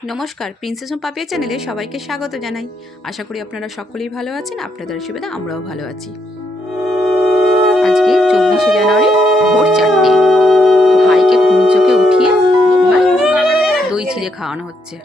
নমস্কার, প্রিন্সেস ও পাপিয়া চ্যানেলে সবাইকে স্বাগত জানাই। আশা করি আপনারা সকলেই ভালো আছেন। আপনাদের আশীর্বাদে আমরাও ভালো আছি। আজকে 24শে জানুয়ারি ভোর 4টে। ভাইকে ঘুম চোখে উঠিয়ে এবার দই চিড়ে খাওয়ানো হচ্ছে।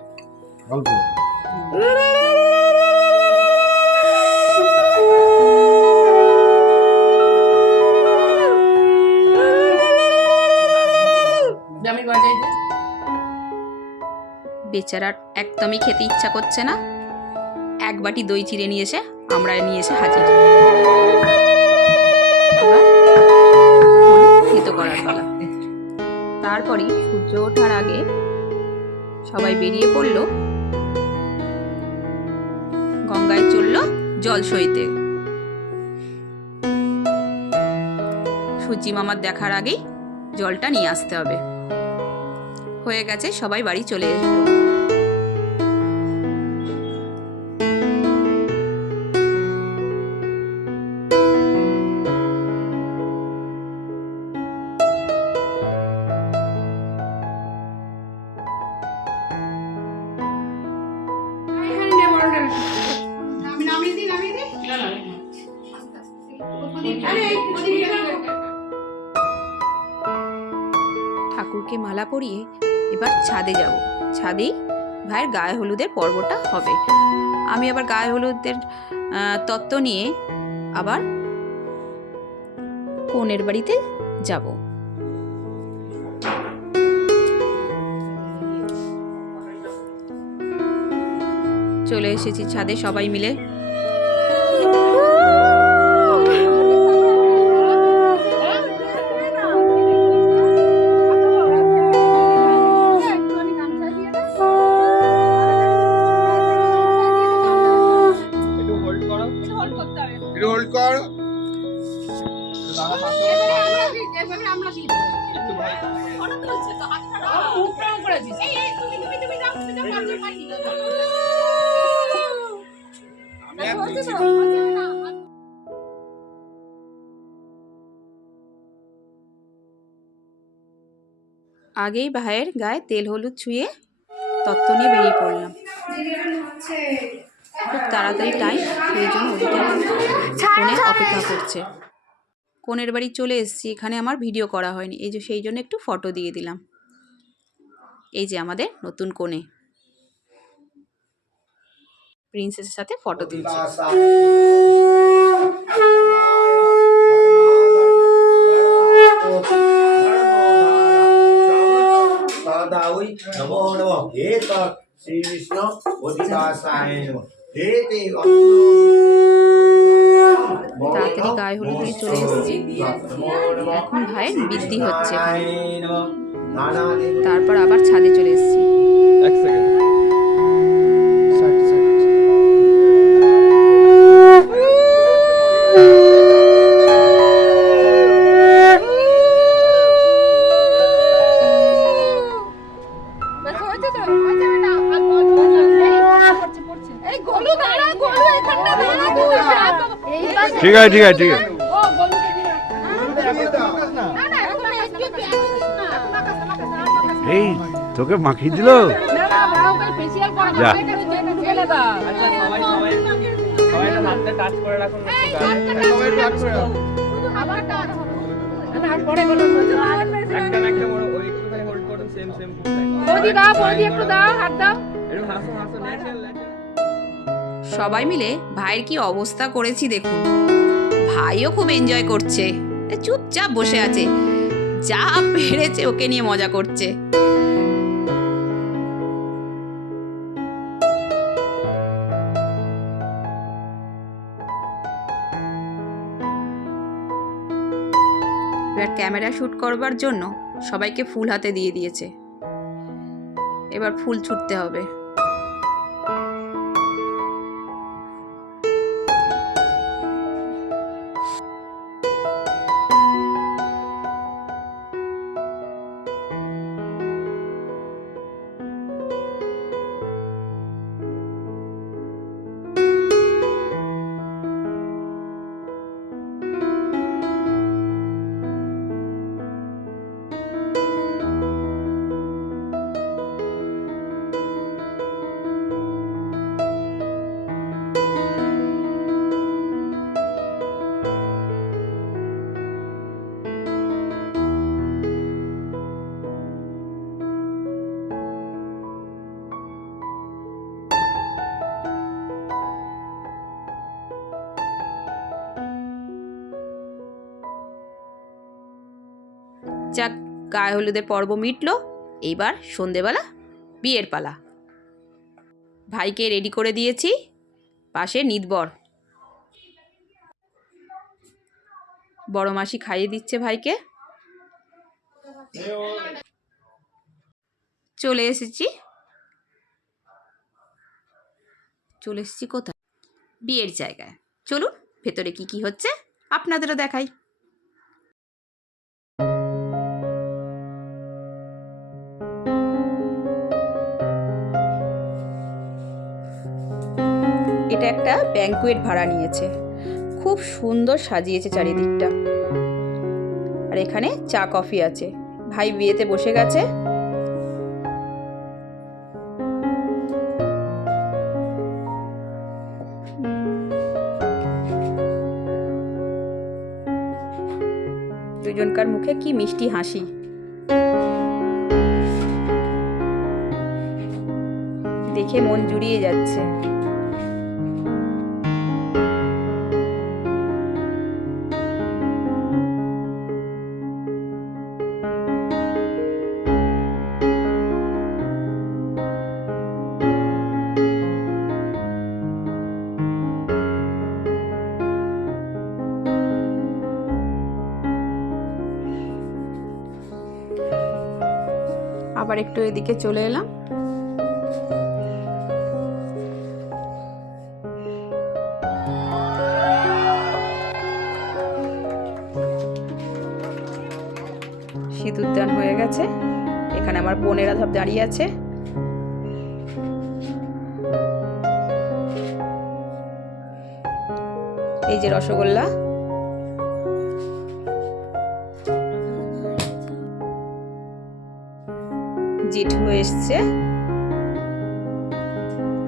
বেচারার একদমই খেতে ইচ্ছা করছে না। এক বাটি দই চিড়ে নিয়ে এসে আমরা নিয়ে এসে হাজির। এবার থেতো করার পালা। তারপরই সূর্য ওঠার আগে সবাই বেরিয়ে পড়ল, গঙ্গায় চলল জল সইতে। সূর্যি মামার দেখার আগেই জলটা নিয়ে আসতে হবে। হয়ে গেছে, সবাই বাড়ি চলে এসেছিল। ঠাকুরকে মালা পরিয়ে এবার ছাদে যাব। ছাদেই ভাইয়ের গায়ে হলুদের পর্বটা হবে। আমি আবার গায়ে হলুদের তত্ত্ব নিয়ে আবার কনের বাড়িতে যাব। চলে এসেছি ছাদে সবাই মিলে। আগেই ভাইয়ের গায়ে তেল হলুদ ছুঁয়ে তত্ত্ব নিয়ে বেরিয়ে পড়লাম। খুব তাড়াতাড়ি টাইম, সেই জন্য ওদিকে কোণে অপেক্ষা করছে। কোণের বাড়ি চলে এসেছি। এখানে আমার ভিডিও করা হয়নি, এই যে সেই জন্য একটু ফটো দিয়ে দিলাম। এই যে আমাদের নতুন কোণে প্রিন্সেসের সাথে ফটো তুলছে। তাড়াতাড়ি গায়ে হলুদ দিয়ে চলে এসেছি। এখন ভাইয়ের বৃদ্ধি হচ্ছে এখানে। তারপর আবার ছাদে চলে এসেছি। ঠিক আছে ঠিক আছে ঠিক আছে। এই তোকে মাখিয়ে দিল। সবাই মিলে ভাইয়ের কি অবস্থা করেছি দেখুন। ভাইও খুব এনজয় করছে, চুপচাপ বসে আছে, যা পেরেছে ওকে নিয়ে মজা করছে। এবার ক্যামেরা শ্যুট করবার জন্য সবাইকে ফুল হাতে দিয়ে দিয়েছে। এবার ফুল ছুটতে হবে। যাক, গায়ে হলুদের পর্ব মিটলো। এইবার সন্ধেবেলা বিয়ের পালা। ভাইকে রেডি করে দিয়েছি, পাশে নিতবর। বড় মাসি খাইয়ে দিচ্ছে ভাইকে। চলে এসেছি কোথায়? বিয়ের জায়গায়। চলুন ভেতরে কি কি হচ্ছে আপনাদেরও দেখাই। এটা একটা ব্যাঙ্কুয়েট ভাড়া নিয়েছে, খুব সুন্দর সাজিয়েছে চারিদিকটা। আর এখানে চা কফি আছে। ভাই বিয়েতে বসে গেছে। দুজনকার মুখে কি মিষ্টি হাসি। দেখে মন জুড়িয়ে যাচ্ছে। আবার একটু এদিকে চলে এলাম। সিঁদুরদান হয়ে গেছে। এখানে আমার বোনেরা সব দাঁড়িয়ে আছে। এই যে রসগোল্লা। জেঠু এসছে।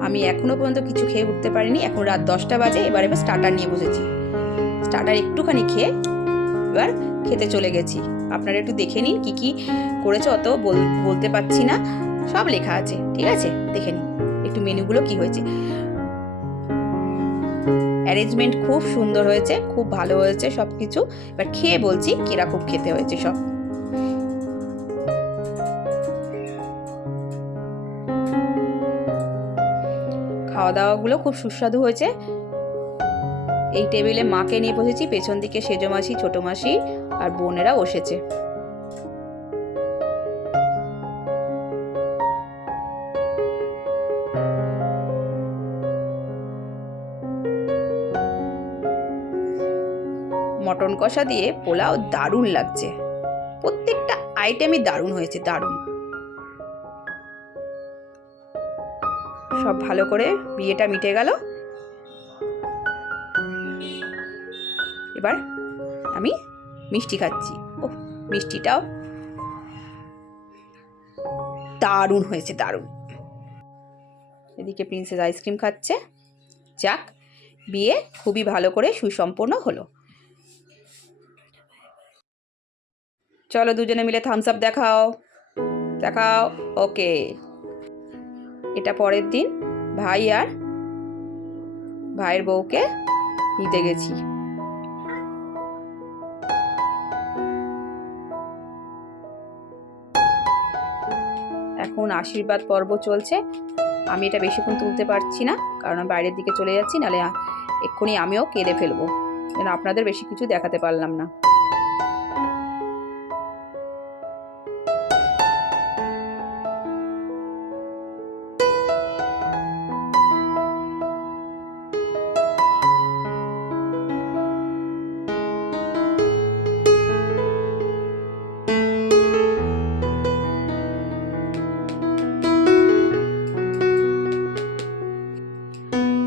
আমি এখনো পর্যন্ত কিছু খেয়ে উঠতে পারিনি। এখন রাত 10টা বাজে। এবার স্টার্টার নিয়ে বসেছি। স্টার্টার একটুখানি খেয়ে এবার খেতে চলে গেছি। আপনারা একটু দেখে নিন কি কি করেছে। অত বলতে পারছি না, সব লেখা আছে, ঠিক আছে? দেখে নিন একটু মেনুগুলো কি হয়েছে। অ্যারেঞ্জমেন্ট খুব সুন্দর হয়েছে, খুব ভালো হয়েছে সব কিছু। এবার খেয়ে বলছি কিরকম খেতে হয়েছে সব। খাওয়া দাওয়াগুলো খুব সুস্বাদু হয়েছে। এই টেবিলে মাকে নিয়ে বসেছি, পেছন দিকে সেজো মাসি, ছোট মাসি আর বোনেরা বসেছে। মটন কষা দিয়ে পোলাও দারুণ লাগছে। প্রত্যেকটা আইটেমই দারুণ হয়েছে, দারুণ। সব ভালো করে বিয়েটা মিটে গেল। এবার আমি মিষ্টি খাচ্ছি। ও, মিষ্টিটাও দারুণ হয়েছে, দারুণ। এদিকে প্রিন্সেস আইসক্রিম খাচ্ছে। যাক, বিয়ে খুবই ভালো করে সুসম্পন্ন হলো। চলো দুজনে মিলে থামস আপ দেখাও। দেখাও। ওকে। এটা পরের দিন ভাই আর ভাইয়ের বউকে নিতে গেছি। এখন আশীর্বাদ পর্ব চলছে। আমি এটা বেশিক্ষণ তুলতে পারছি না, কারণ আমি বাইরের দিকে চলে যাচ্ছি, নাহলে এক্ষুনি আমিও কেঁদে ফেলবো। যেন আপনাদের বেশি কিছু দেখাতে পারলাম না।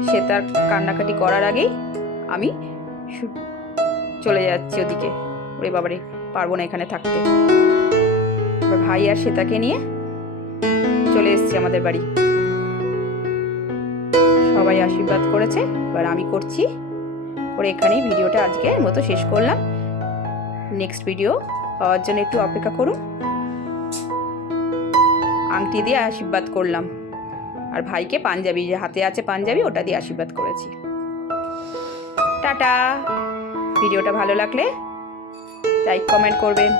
সে তার কান্নাকাটি করার আগেই আমি চলে যাচ্ছি ওদিকে। ওরে বাবারে, পারবো না এখানে থাকতে। এবার ভাই আর শ্বেতাকে নিয়ে চলে এসেছি আমাদের বাড়ি। সবাই আশীর্বাদ করেছে, এবার আমি করছি। করে এখানেই ভিডিওটা আজকের মতো শেষ করলাম। নেক্সট ভিডিও পাওয়ার জন্য একটু অপেক্ষা করুন। আংটি দিয়ে আশীর্বাদ করলাম, আর ভাইকে পাঞ্জাবি, যে হাতে আছে পাঞ্জাবি, ওটা দিয়ে আশীর্বাদ করেছি। টাটা। ভিডিওটা ভালো লাগলে লাইক কমেন্ট করবেন।